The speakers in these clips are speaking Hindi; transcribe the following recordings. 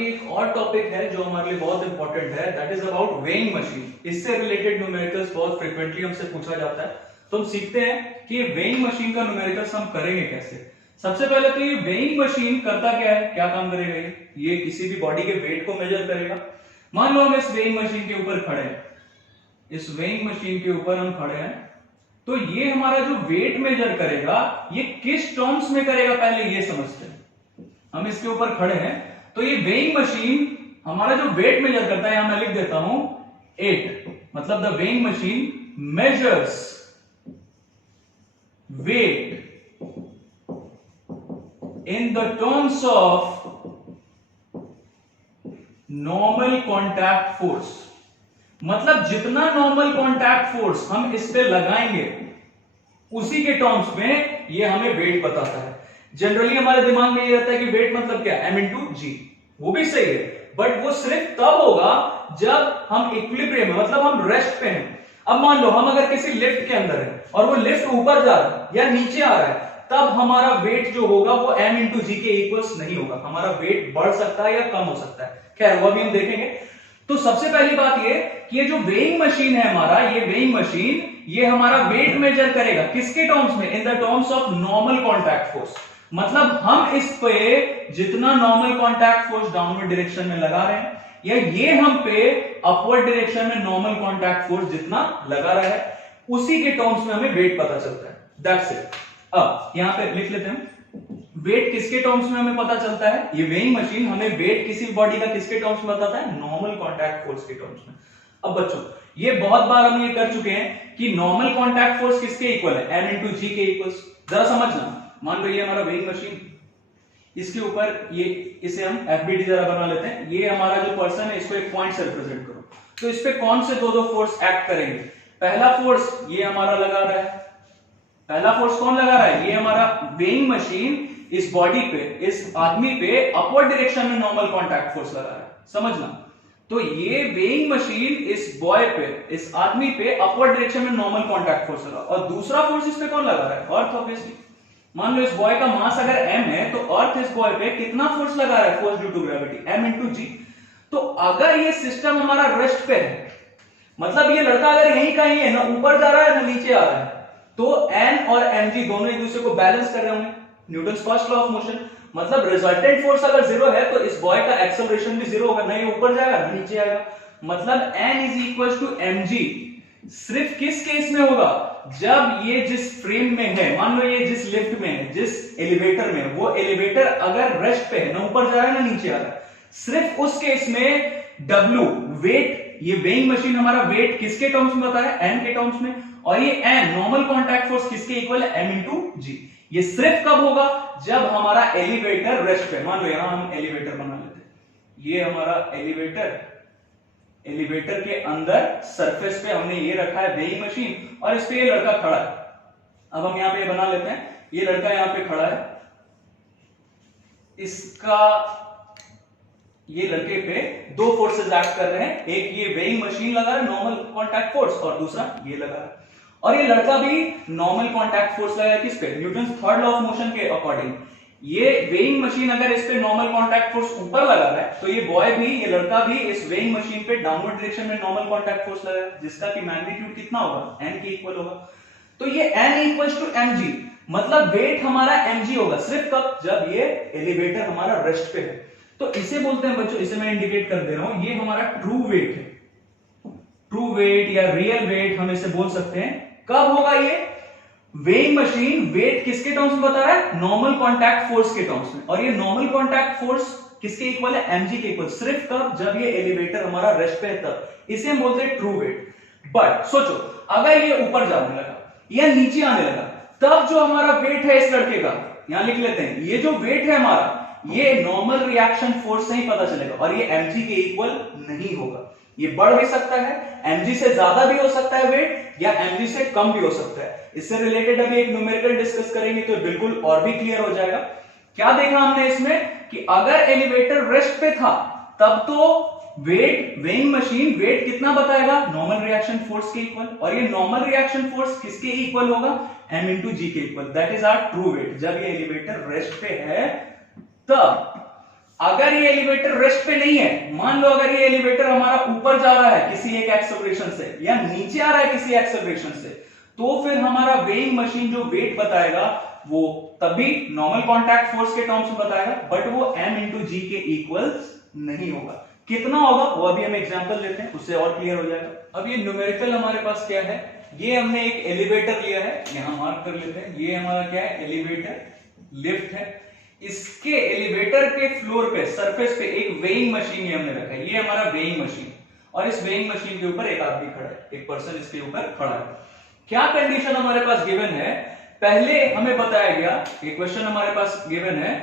अभी एक और टॉपिक है जो हमारे लिए बहुत इंपॉर्टेंट है, that is about weighing machine. इससे रिलेटेड न्यूमेरिकल्स बहुत फ्रिक्वेंटली हमसे पूछा जाता है, तो हम सीखते हैं कि ये वेइंग मशीन का न्यूमेरिकल्स हम करेंगे कैसे। सबसे पहले तो ये वेइंग मशीन करता क्या है, क्या काम करेगा ये किसी भी बॉडी के वेट को मेजर करेगा। मान लो हम इस वेइंग मशीन के ऊपर खड़े हैं, इस वेइंग मशीन के ऊपर हम खड़े हैं, तो ये हमारा जो वेट मेजर करेगा ये किस टर्म्स में करेगा पहले ये समझते हैं। हम इसके ऊपर खड़े हैं तो ये वेइंग मशीन हमारा जो वेट मेजर करता है, यहां मैं लिख देता हूं 8, मतलब the weighing machine measures weight in the terms of normal contact force. मतलब जितना नॉर्मल कॉन्टैक्ट फोर्स हम इस पे लगाएंगे उसी के टर्म्स में ये हमें वेट बताता है। जनरली हमारे दिमाग में ये रहता है कि वेट मतलब क्या, m इंटू जी। वो भी सही है, बट वो सिर्फ तब होगा जब हम इक्विलिब्रियम में, मतलब हम रेस्ट पे हैं। अब मान लो हम अगर किसी लिफ्ट के अंदर है और वो लिफ्ट ऊपर जा रहा है या नीचे आ रहा है, तब हमारा वेट जो होगा वो m इंटू जी के इक्वल्स नहीं होगा। हमारा वेट बढ़ सकता है या कम हो सकता है, खैर वो भी हम देखेंगे। तो सबसे पहली बात ये कि ये जो वेइंग मशीन है हमारा, ये वेइंग मशीन ये हमारा वेट मेजर करेगा किसके टर्म्स में, इन the terms of normal contact force. मतलब हम इस पे जितना normal contact force downward direction में लगा रहे हैं या ये हम पे अपवर्ड डायरेक्शन में नॉर्मल कॉन्टैक्ट फोर्स जितना लगा रहा है, उसी के टर्म्स में हमें वेट पता चलता है। That's it. अब यहां पे लिख लेते हैं वेट किसके टर्म्स में हमें पता चलता है। ये वेइंग मशीन हमें वेट किसी बॉडी का किसके टर्म्स में बताता है, नॉर्मल कॉन्टैक्ट फोर्स के टर्म्स में। अब बच्चों ये बहुत बार हम ये कर चुके हैं कि नॉर्मल कॉन्टैक्ट फोर्स किसके इक्वल है, m इंटू जी के इक्वल्स। जरा समझना, मान लो ये हमारा वेइंग मशीन, इसके ऊपर ये इसे हम एफबीडी जरा बना लेते हैं। ये हमारा जो पर्सन है इसको एक पॉइंट से रिप्रेजेंट करो, तो इस पे कौन से दो फोर्स एक्ट करेंगे। पहला फोर्स ये हमारा लगा रहा है, पहला फोर्स कौन लगा रहा है, ये हमारा वेइंग मशीन इस बॉडी पे, इस आदमी पे अपवर्ड डायरेक्शन में नॉर्मल कॉन्टैक्ट फोर्स लगा रहा है, समझना। तो ये वेइंग मशीन इस बॉय पे, इस आदमी पे अपवर्ड डायरेक्शन में नॉर्मल कॉन्टैक्ट फोर्स लगा, और दूसरा फोर्स इस पे कौन लगा रहा है, अर्थ ऑब्वियसली। मान लो इस बॉय का मास अगर m है तो अर्थ इस बॉय पे कितना फोर्स लगा रहा है, force due to gravity, m into g. तो अगर ये सिस्टम हमारा रेस्ट पे है, मतलब ये लड़का अगर यहीं कहीं है, ना ऊपर जा रहा है ना नीचे आ रहा है, तो n और mg दोनों एक दूसरे को बैलेंस कर रहे होंगे, Newton's first law of motion. मतलब रिजल्टेंट फोर्स अगर जीरो है तो इस बॉय का एक्सेलरेशन भी जीरो होगा, ना ये ऊपर जाएगा ना नीचे आएगा। मतलब n is equal to mg सिर्फ किस केस में होगा, जब ये जिस फ्रेम में है, मान लो ये जिस लिफ्ट में है, जिस एलिवेटर में, वो एलिवेटर अगर रेस्ट पे है, ना ऊपर जा रहा है ना नीचे आ रहा है, सिर्फ उस केस में W वेट, ये वेइंग मशीन हमारा वेट किसके टर्म्स में बताया, n के टर्म्स में, और ये n नॉर्मल कॉन्टैक्ट फोर्स किसके इक्वल है, m इंटू जी। ये सिर्फ कब होगा, जब हमारा एलिवेटर रेस्ट पे। मान लो यहां हम एलिवेटर बना लेते हैं, ये हमारा एलिवेटर, एलिवेटर के अंदर सरफेस पे हमने ये रखा है वेइंग मशीन, और इस पे ये लड़का खड़ा है। अब हम यहां पे बना लेते हैं, ये लड़का यहां पे खड़ा है, इसका, ये लड़के पे दो फोर्सेस एक्ट कर रहे हैं, एक ये वेइंग मशीन लगा है नॉर्मल कॉन्टैक्ट फोर्स, और दूसरा ये लगा है। और ये लड़का भी नॉर्मल कॉन्टैक्ट फोर्स लगा है किस पे, Newton's third law of motion के अकॉर्डिंग। ये वेइंग मशीन अगर इस पे नॉर्मल कॉन्टैक्ट फोर्स ऊपर लगा रहा है, तो ये बॉय भी, ये लड़का भी इस वेइंग मशीन पे डाउनवर्ड डायरेक्शन में नॉर्मल कॉन्टैक्ट फोर्स लगा है, जिसका की मैग्नीट्यूड कितना होगा, n के इक्वल होगा। तो ये n इक्वल्स टू mg, मतलब वेट हमारा mg होगा सिर्फ कब, जब ये एलिवेटर हमारा रेस्ट पे है। तो इसे बोलते हैं बच्चों, इसे मैं इंडिकेट कर दे रहा हूं, ये हमारा ट्रू वेट है, ट्रू वेट या रियल वेट हम इसे बोल सकते हैं। कब होगा ये, वेइंग मशीन वेट किसके टर्म्स में बता रहा है, नॉर्मल कॉन्टैक्ट फोर्स के टर्म्स में, और ये नॉर्मल कॉन्टैक्ट फोर्स किसके इक्वल है, mg के इक्वल, सिर्फ कब, जब ये एलिवेटर हमारा रेस्ट पे है तब। इसे हम बोलते हैं ट्रू वेट। बट सोचो अगर ये ऊपर जाने लगा या नीचे आने लगा, तब जो हमारा वेट है इस लड़के का, यहां लिख लेते हैं, ये जो वेट है हमारा, ये नॉर्मल रिएक्शन फोर्स से ही पता चलेगा, और ये mg के इक्वल नहीं होगा। ये बढ़ भी सकता है, mg से ज्यादा भी हो सकता है वेट, या mg से कम भी हो सकता है। इससे रिलेटेड अभी एक न्यूमेरिकल डिस्कस करेंगे तो बिल्कुल और भी क्लियर हो जाएगा। क्या देखा हमने इसमें कि अगर एलिवेटर रेस्ट पे था, तब तो वेट, वेइंग मशीन वेट कितना बताएगा, नॉर्मल रिएक्शन फोर्स के इक्वल, और ये नॉर्मल रिएक्शन फोर्स किसके इक्वल होगा, m इंटू जी के equal. That is our true weight, जब ये एलिवेटर रेस्ट पे है तब। अगर ये एलिवेटर रेस्ट पे नहीं है, मान लो अगर ये एलिवेटर हमारा ऊपर जा रहा है किसी एक एक्सेलरेशन से या नीचे आ रहा है किसी एक्सेलरेशन से, तो फिर हमारा वेइंग मशीन जो वेट बताएगा वो तभी नॉर्मल कॉन्टैक्ट फोर्स के टर्म्स में बताएगा, बट वो m इंटू जी के इक्वल्स नहीं होगा। कितना होगा वो अभी हम एग्जांपल लेते हैं, उससे और क्लियर हो जाएगा। अब ये न्यूमेरिकल हमारे पास क्या है, ये हमने एक एलिवेटर लिया है, यहां मार्क कर लेते हैं, ये हमारा क्या है, एलिवेटर लिफ्ट है। इसके एलिवेटर के फ्लोर पे सरफेस पे एक वेइंग मशीन ये हमने रखा है, ये हमारा वेइंग मशीन, और इस वेइंग मशीन के ऊपर एक आदमी खड़ा है, एक पर्सन इसके ऊपर खड़ा है। क्या कंडीशन हमारे पास गिवन है, पहले हमें बताया गया, एक क्वेश्चन हमारे पास गिवन है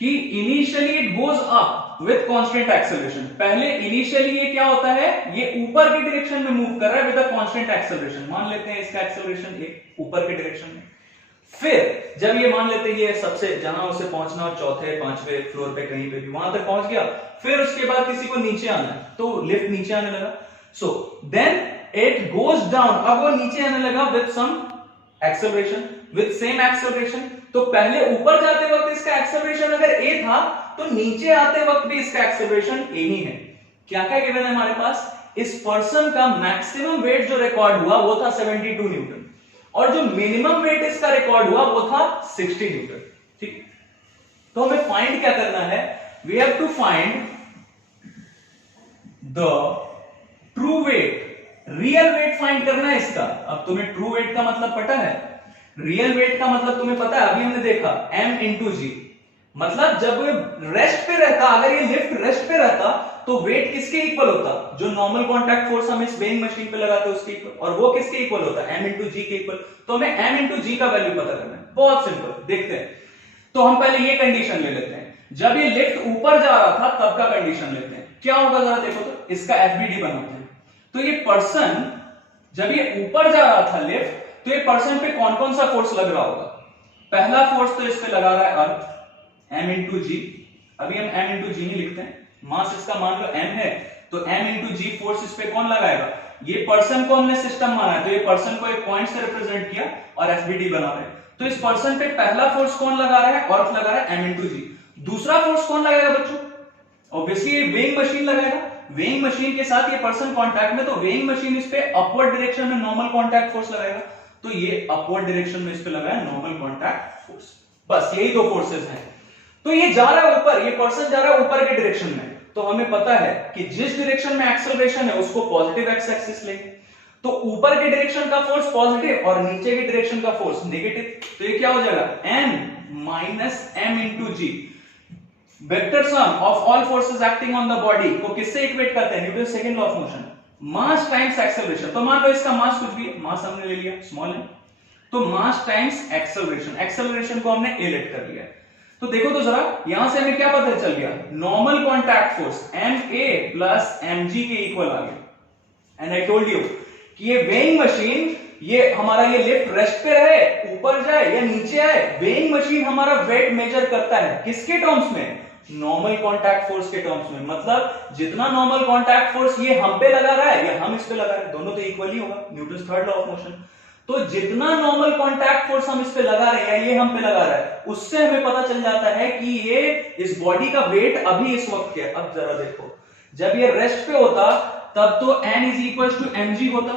कि initially it goes up with constant acceleration. पहले इनिशियली ये क्या होता है, ये ऊपर की डायरेक्शन में मूव कर रहा है विद अ कांस्टेंट एक्सेलरेशन। मान लेते हैं इसका एक्सेलरेशन एक ऊपर की डायरेक्शन में। फिर जब ये मान लेते हैं ये सबसे जहां उसे पहुंचना हो, चौथे पांचवे फ्लोर पे कहीं पे भी, वहां तक पहुंच गया, फिर उसके बाद किसी को नीचे आना है तो लिफ्ट नीचे आने लगा, so then it goes down, अब वो नीचे आने लगा with some acceleration, with same acceleration. तो पहले ऊपर जाते वक्त इसका एक्सेलरेशन अगर a था तो नीचे आते वक्त भी इसका एक्सेलरेशन a ही है। क्या क्या गिवन है हमारे पास, इस पर्सन का मैक्सिमम वेट जो रिकॉर्ड हुआ वो था 72 न्यूटन, और जो मिनिमम वेट इसका रिकॉर्ड हुआ वो था 60 न्यूटन। ठीक, तो हमें फाइंड क्या करना है, we have to find the true weight, real weight find करना है इसका। अब तुम्हें ट्रू वेट का मतलब पता है, रियल वेट का मतलब तुम्हें पता है, अभी हमने देखा m इंटू जी, मतलब जब रेस्ट पे रहता, अगर ये लिफ्ट रेस्ट पे रहता तो वेट किसके इक्वल होता, जो नॉर्मल कॉन्टैक्ट फोर्स हम इस वेइंग मशीन पे लगाते हैं उसके इक्वल, और वो किसके इक्वल होता है, m इंटू जी के इक्वल। तो हमें m इंटू जी का वैल्यू पता करना है, बहुत सिंपल, देखते हैं। तो हम पहले ये कंडीशन ले लेते हैं, जब ये लिफ्ट ऊपर जा रहा था तब का कंडीशन लेते हैं, क्या होगा जरा देखो तो, इसका एफबीडी बनाते हैं। तो ये पर्सन जब ये ऊपर जा रहा था लिफ्ट, तो ये पर्सन पे कौन कौन सा फोर्स लग रहा होगा, पहला फोर्स तो इस पे लगा रहा है अर्थ, m इंटू जी, अभी हम m इंटू जी नहीं लिखते हैं, मास इसका मान लो m है, तो m इंटू जी फोर्स इस पे कौन लगाएगा, ये पर्सन को हमने सिस्टम माना है, तो ये पर्सन को एक पॉइंट से रिप्रेजेंट किया और एफबीडी बना रहे हैं। तो इस पर्सन पे पहला फोर्स कौन लगा रहा है, अर्थ लगा रहा है m इंटू जी। दूसरा फोर्स कौन लगाएगा बच्चों, ऑब्वियसली ये वेइंग मशीन लगाएगा, वेइंग मशीन के साथ ये पर्सन कांटेक्ट में, तो वेइंग मशीन इस पे अपवर्ड डायरेक्शन में नॉर्मल कांटेक्ट फोर्स लगाएगा, तो ये अपवर्ड डायरेक्शन में इस पे लगाया नॉर्मल कांटेक्ट फोर्स। बस यही दो फोर्सेस हैं। तो ये जा रहा है ऊपर, ये पर्सन जा रहा है ऊपर के डायरेक्शन में, तो हमें पता है कि जिस डायरेक्शन में एक्सेलरेशन है उसको पॉजिटिव एक्स एक्सिस लेंगे, तो ऊपर के डायरेक्शन का फोर्स पॉजिटिव और नीचे के डायरेक्शन का फोर्स नेगेटिव, तो ये क्या हो जाएगा, n minus m into g. Vector sum of all forces acting on the body को किससे इक्वेट करते हैं, Newton second law of motion, mass times acceleration. तो मान लो इसका मास कुछ भी है, मास हमने ले लिया स्मॉल है, तो मास टाइम्स एक्सेलरेशन, एक्सेलरेशन को हमने a लेट कर लिया। तो देखो तो जरा यहां से हमें क्या पता चल गया, normal contact force ma plus mg के इक्वल आ गया। एंड आई टोल्ड यू कि ये वेइंग मशीन, ये हमारा ये लिफ्ट रेस्ट पे रहे, ऊपर जाए या नीचे आए, वेइंग मशीन हमारा वेट मेजर करता है किसके टर्म्स में, नॉर्मल कांटेक्ट फोर्स के टर्म्स में। मतलब जितना नॉर्मल कांटेक्ट फोर्स ये हम पे लगा रहा है या हम इस पे लगा रहे हैं, दोनों तो इक्वल ही होगा, Newton third law of motion. तो जितना नॉर्मल कांटेक्ट फोर्स हम इस पे लगा रहे हैं या ये हम पे लगा रहा है, उससे हमें पता चल जाता है कि ये इस बॉडी का वेट अभी इस वक्त क्या है। अब जरा देखो, जब ये रेस्ट पे होता तब तो n is equal to mg होता,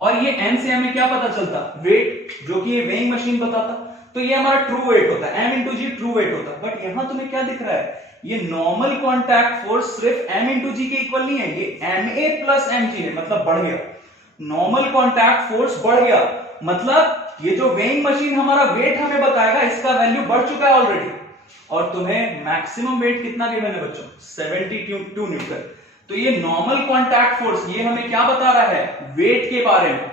और ये n से हमें क्या पता चलता, वेट, जो कि ये वेइंग मशीन बताता, तो ये हमारा ट्रू वेट होता है, m इंटू जी ट्रू वेट होता। बट यहां तुम्हें क्या दिख रहा है, ये नॉर्मल कांटेक्ट फोर्स सिर्फ m इंटू जी के इक्वल नहीं है, ये ma प्लस mg है, मतलब बढ़ गया, नॉर्मल कांटेक्ट फोर्स बढ़ गया, मतलब ये जो वेइंग मशीन हमारा वेट हमें बताएगा इसका वैल्यू बढ़ चुका है ऑलरेडी। और तुम्हें मैक्सिमम वेट कितना गिवन है बच्चों, 72 न्यूटन। तो ये नॉर्मल कांटेक्ट फोर्स ये हमें क्या बता रहा है, वेट के बारे में।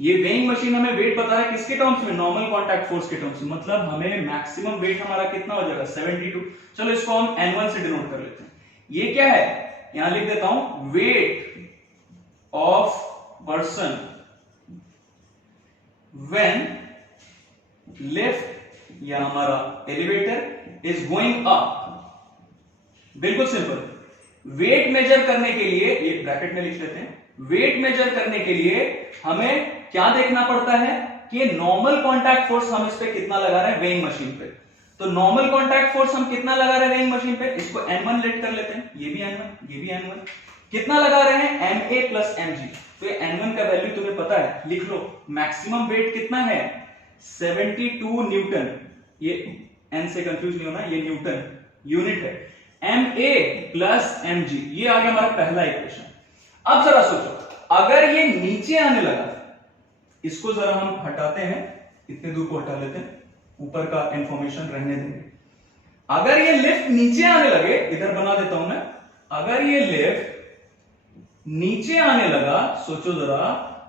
ये वेइंग मशीन हमें वेट बता रहा है किसके टर्म्स में, नॉर्मल कांटेक्ट फोर्स के टर्म्स में। मतलब हमें मैक्सिमम वेट हमारा कितना हो जाएगा, 72। चलो इसको हम n1 से डिनोट कर लेते हैं। ये क्या है, यहां लिख देता हूं, weight of person when lift या हमारा एलिवेटर इज गोइंग अप। बिल्कुल सिंपल, वेट मेजर करने के लिए, ये ब्रैकेट में लिख लेते हैं, वेट मेजर करने के लिए हमें क्या देखना पड़ता है कि नॉर्मल कांटेक्ट फोर्स हम इस पे कितना लगा रहे हैं वेइंग मशीन पे। तो नॉर्मल कॉन्टैक्ट फोर्स हम कितना लगा रहे हैं वेइंग मशीन पे, इसको N1 लेट कर लेते हैं, ये भी N1, ये भी N1, कितना लगा रहे हैं MA प्लस mg। तो ये N1 का वैल्यू तुम्हें पता है, लिख लो, मैक्सिमम वेट कितना है 72 न्यूटन, ये N से कंफ्यूज नहीं होना, ये न्यूटन यूनिट है, MA प्लस mg, ये आ गया हमारा पहला इक्वेशन। अब जरा सोचो, अगर ये नीचे आने लगा, इसको जरा हम हटाते हैं, इतने दूर को हटा लेते हैं, ऊपर का इंफॉर्मेशन रहने देंगे। अगर ये लिफ्ट नीचे आने लगे, इधर बना देता हूं मैं, अगर ये लिफ्ट नीचे आने लगा, सोचो जरा,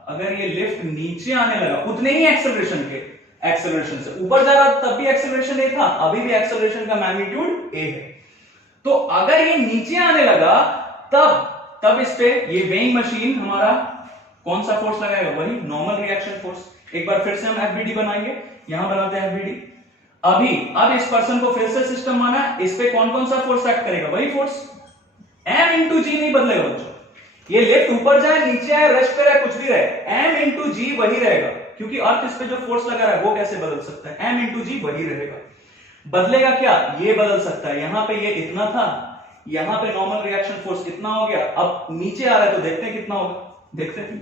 अगर ये लिफ्ट नीचे आने लगा उतने ही एक्सेलरेशन से ऊपर जा रहा, तब भी एक्सेलरेशन ए था, अभी भी एक्सेलरेशन का मैग्नीट्यूड ए है। तो अगर ये नीचे आने लगा, तब इस पे ये वेइंग मशीन हमारा कौन सा फोर्स लगाएगा, वही नॉर्मल रिएक्शन फोर्स। एक बार फिर से हम एफबीडी बनाएंगे, यहां बनाते हैं एफबीडी। अब इस पर्सन को फिर से सिस्टम माना, इस पे कौन कौन सा फोर्स एक्ट करेगा, वही फोर्स, m इंटू जी नहीं बदलेगा बच्चों। ये लिफ्ट ऊपर जाए नीचे आए रेस्ट पे रहे कुछ भी रहे, m इंटू जी वही रहेगा, क्योंकि अर्थ इस पे जो फोर्स लगा रहा है वो कैसे बदल सकता है, m इंटू जी वही रहेगा। बदलेगा क्या, ये बदल सकता है, यहां पे ये इतना था, यहां पे नॉर्मल रिएक्शन फोर्स इतना हो गया, अब नीचे आ रहा है तो देखते हैं कितना होगा, देखते हैं।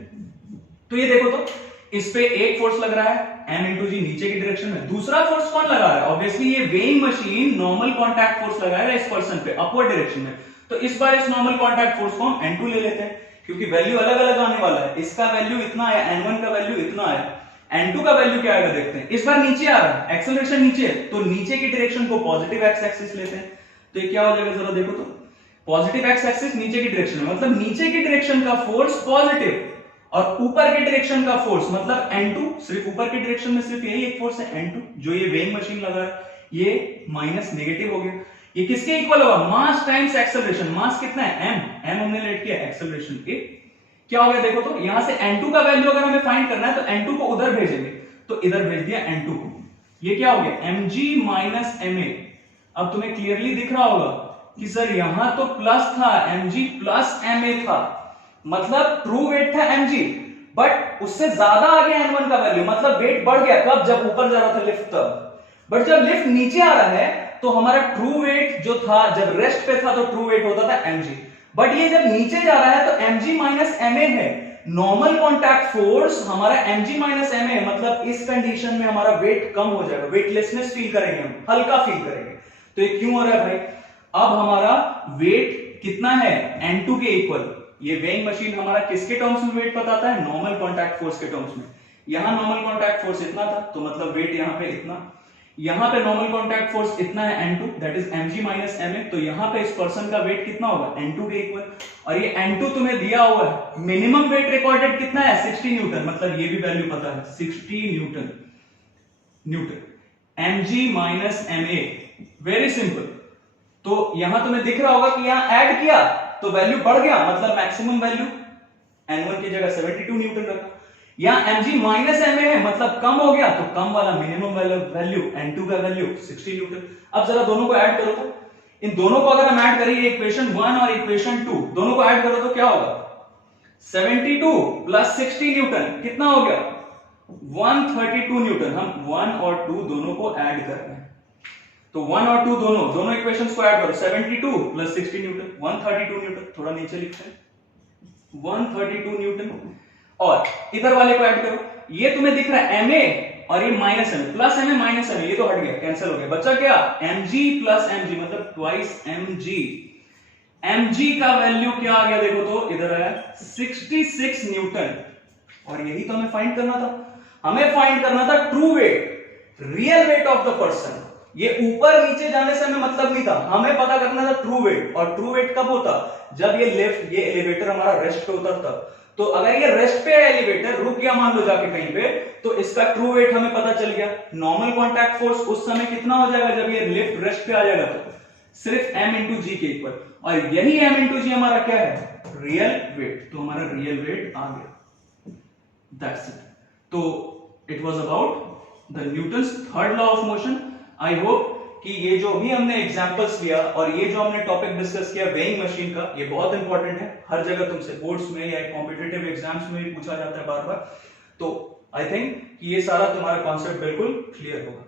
तो ये देखो, तो इस पे एक फोर्स लग रहा है m इंटू जी नीचे की डायरेक्शन में, दूसरा फोर्स कौन लगा रहा है, ऑब्वियसली ये weighing machine normal contact force लगाएगा इस पर्सन पे अपवर्ड डायरेक्शन में। तो इस बार इस नॉर्मल कॉन्टैक्ट फोर्स को हम n2 ले लेते हैं, क्योंकि वैल्यू अलग अलग आने वाला है, इसका वैल्यू इतना आया, n1 का वैल्यू इतना आया, n2 का वैल्यू क्या आएगा देखते हैं। इस बार नीचे आ रहा है, एक्सेलरेशन नीचे, तो नीचे की डायरेक्शन को पॉजिटिव एक्स एक्सिस लेते हैं, तो ये क्या हो जाएगा जरा देखो, तो पॉजिटिव एक्स एक्सिस नीचे की डायरेक्शन में, मतलब नीचे की डायरेक्शन का फोर्स पॉजिटिव, और ऊपर की डायरेक्शन का फोर्स मतलब n2, सिर्फ ऊपर की डायरेक्शन में सिर्फ यही एक फोर्स है n2, जो ये वेइंग मशीन लगा है, ये माइनस नेगेटिव हो गया। ये किसके इक्वल होगा, मास टाइम्स एक्सेलरेशन, मास कितना है m हमने लेट किया, एक्सेलरेशन a, क्या हो गया देखो, तो यहां से n2 का वैल्यू अगर हमें फाइंड करना है तो n2 को उधर भेजेंगे, तो इधर भेज दिया n2 को, ये क्या हो गया mg माइनस ma। अब तुम्हें क्लियरली दिख रहा होगा कि सर यहां तो प्लस था, mg प्लस ma था, मतलब ट्रू वेट था mg, बट उससे ज्यादा आ गया n1 का वैल्यू, मतलब वेट बढ़ गया, कब, जब ऊपर जा रहा था लिफ्ट तब, बट जब लिफ्ट नीचे आ रहा है तो हमारा ट्रू वेट जो था, जब रेस्ट पे था तो ट्रू वेट होता था mg, बट ये जब नीचे जा रहा है तो mg माइनस ma है, नॉर्मल कॉन्टैक्ट फोर्स हमारा mg माइनस ma है, मतलब इस कंडीशन में हमारा वेट कम हो जाएगा, वेटलेसनेस फील करेंगे हम, हल्का फील करेंगे। तो ये क्यों हो रहा है भाई, अब हमारा वेट कितना है n2 के इक्वल, ये वेइंग मशीन हमारा किसके टर्म्स में वेट बताता है, नॉर्मल कॉन्टैक्ट फोर्स के टर्म्स में। यहां नॉर्मल कॉन्टैक्ट फोर्स इतना था, तो मतलब वेट यहां पे इतना, यहां पे नॉर्मल कॉन्टैक्ट फोर्स इतना है n2, that is mg minus ma, तो यहां पे इस पर्सन का वेट कितना होगा n2 के इक्वल, और ये n2 तुम्हें दिया हुआ है, मिनिमम वेट रिकॉर्डेड कितना है 60 न्यूटन, मतलब ये भी वैल्यू पता है 60 Newton mg minus ma, very simple. तो यहां तुम्हें दिख रहा होगा कि यहां ऐड किया तो वैल्यू बढ़ गया, मतलब मैक्सिमम वैल्यू n1 की जगह 72 न्यूटन रखा, यहां mg माइनस ma है, मतलब कम हो गया, तो कम वाला मिनिमम वैल्यू n2 का वैल्यू 60 न्यूटन। अब जरा दोनों को ऐड करो, तो इन दोनों को अगर हम ऐड करें, इक्वेशन 1 और इक्वेशन 2 दोनों को ऐड करो तो क्या होगा, 72 प्लस 60 न्यूटन कितना हो गया 132 न्यूटन। हम 1 और 2 दोनों को ऐड कर रहे हैं, तो 1 और 2 दोनों इक्वेशंस को ऐड करो, 72 प्लस 60 न्यूटन 132 न्यूटन, थोड़ा नीचे लिखते हैं 132 न्यूटन, और इधर वाले को ऐड करो, ये तुम्हें दिख रहा है ma और ये minus ma, plus ma minus ma, ये तो हट गया, कैंसिल हो गया, बचा क्या mg प्लस mg, मतलब ट्वाइस mg। mg का वैल्यू क्या आ गया देखो, तो इधर आया 66 न्यूटन, और यही तो हमें फाइंड करना था, हमें फाइंड करना था true weight, real weight of the person. ये ऊपर नीचे जाने से हमें मतलब नहीं था, हमें पता करना था ट्रू वेट, और ट्रू वेट कब होता, जब ये एलिवेटर हमारा रेस्ट पे होता तब। तो अगर ये रेस्ट पे है एलिवेटर, रुक गया मान लो जाके कहीं पे, तो इसका ट्रू वेट हमें पता चल गया। नॉर्मल कॉन्टैक्ट फोर्स उस समय कितना हो जाएगा जब ये लिफ्ट रेस्ट पे आ जाएगा, तो सिर्फ m इंटू जी के इक्वल, और यही m इंटू जी हमारा क्या है, रियल वेट, तो हमारा रियल वेट आ गया, दैट्स इट। तो it was about the Newton's third law of motion. I hope कि ये जो भी हमने एग्जांपल्स लिया और ये जो हमने टॉपिक डिस्कस किया वेइंग मशीन का, ये बहुत इंपॉर्टेंट है, हर जगह तुमसे बोर्ड्स में या कॉम्पिटिटिव एग्जाम्स में भी पूछा जाता है बार बार। तो आई थिंक कि ये सारा तुम्हारा कॉन्सेप्ट बिल्कुल क्लियर होगा।